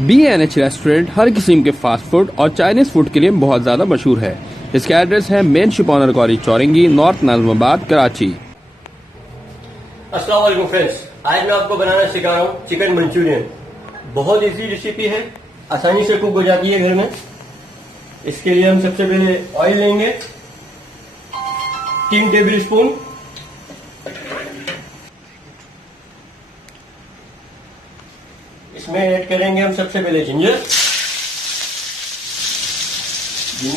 B&H restaurant हर किस्म के फास्ट फूड और चाइनीज फूड के लिए बहुत ज्यादा मशहूर है। इसका एड्रेस है मेन शिप ऑनर कॉरी चौरंगी, नॉर्थ नाज़िमाबाद, कराची। अस्सलाम वालेकुम फ्रेंड्स, आज मैं आपको बनाना सिखा रहा हूँ चिकन मंचूरियन। बहुत इजी रेसिपी है, आसानी से कुक हो जाती है घर में। इसके लिए हम सबसे पहले ऑयल लेंगे 3 टेबल स्पून। इसमें ऐड करेंगे हम सबसे पहले जिंजर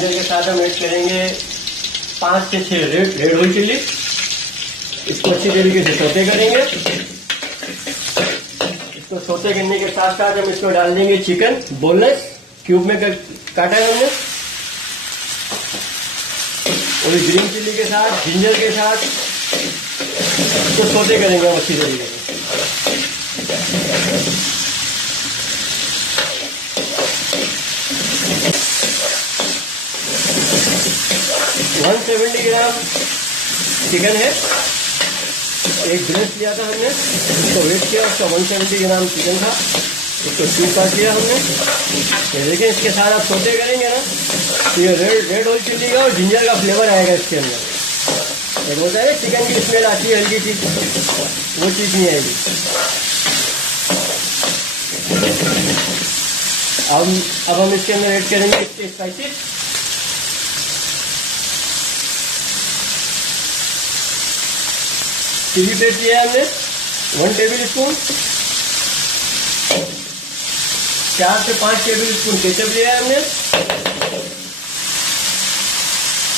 के साथ हम ऐड करेंगे 5 से 6 रेड होल चिल्ली। इसको अच्छी तरीके से सौते करेंगे। इसको सौते करने के साथ साथ हम इसको डाल देंगे चिकन बोनलेस, क्यूब में काटा है हमने। और ग्रीन चिल्ली के साथ, जिंजर के साथ इसको सौते करेंगे हम अच्छी तरीके से। 170 ग्राम चिकन है। एक ब्रेस्ट लिया था हमने, इसको वेट किया, उसका 170 ग्राम चिकन था। इसको क्यूब काट लिया हमने। ये देखिए, इसके साथ आप सौते करेंगे ना तो ये रेड होल चिल्ली का और जिंजर का फ्लेवर आएगा इसके अंदर। एक होता है चिकन की स्मेल आती है हल्की सी, वो चीज नहीं आएगी। अब हम इसके अंदर ऐड करेंगे इसके स्पाइसेस। चिली पेस्ट लिया है हमने 1 टेबल स्पून। 4 से 5 टेबल स्पून केचप लिया है हमने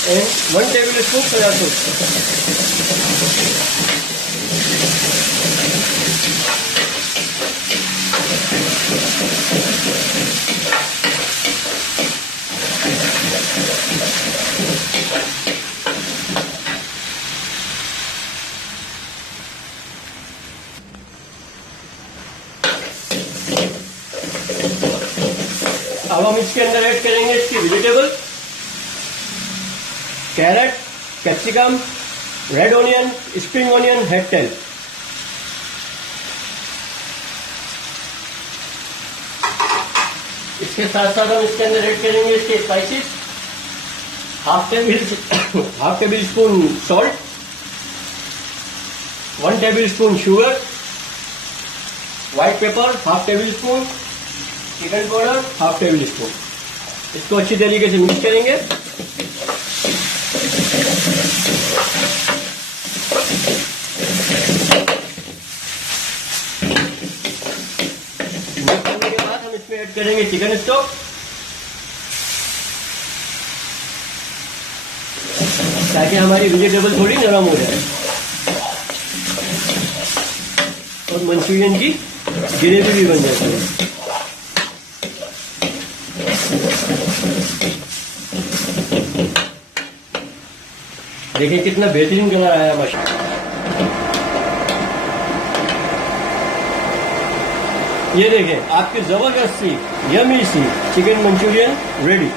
and 1 table spoon soya sauce. अब हम इसके अंदर ऐड करेंगे इसकी vegetable, carrot, capsicum, red onion, spring onion, head tail. इसके साथ साथ हम इसके अंदर ऐड करेंगे इसके spices. Half table spoon salt, 1 table spoon sugar, white pepper half table spoon, chicken powder half table spoon. इसको अच्छी तरीके से मिक्स करेंगे। मिक्स करने के बाद हम इसमें ऐड करेंगे चिकन स्टॉक। ताकि हमारी वेजिटेबल थोड़ी नरम हो जाए और मंचूरियन की ग्रेवी भी बन जाती है। देखिए कितना बेहतरीन कलर आया माशाल्लाह। ये देखें आपकी जबरदस्त सी यमी सी चिकन मंचूरियन रेडी।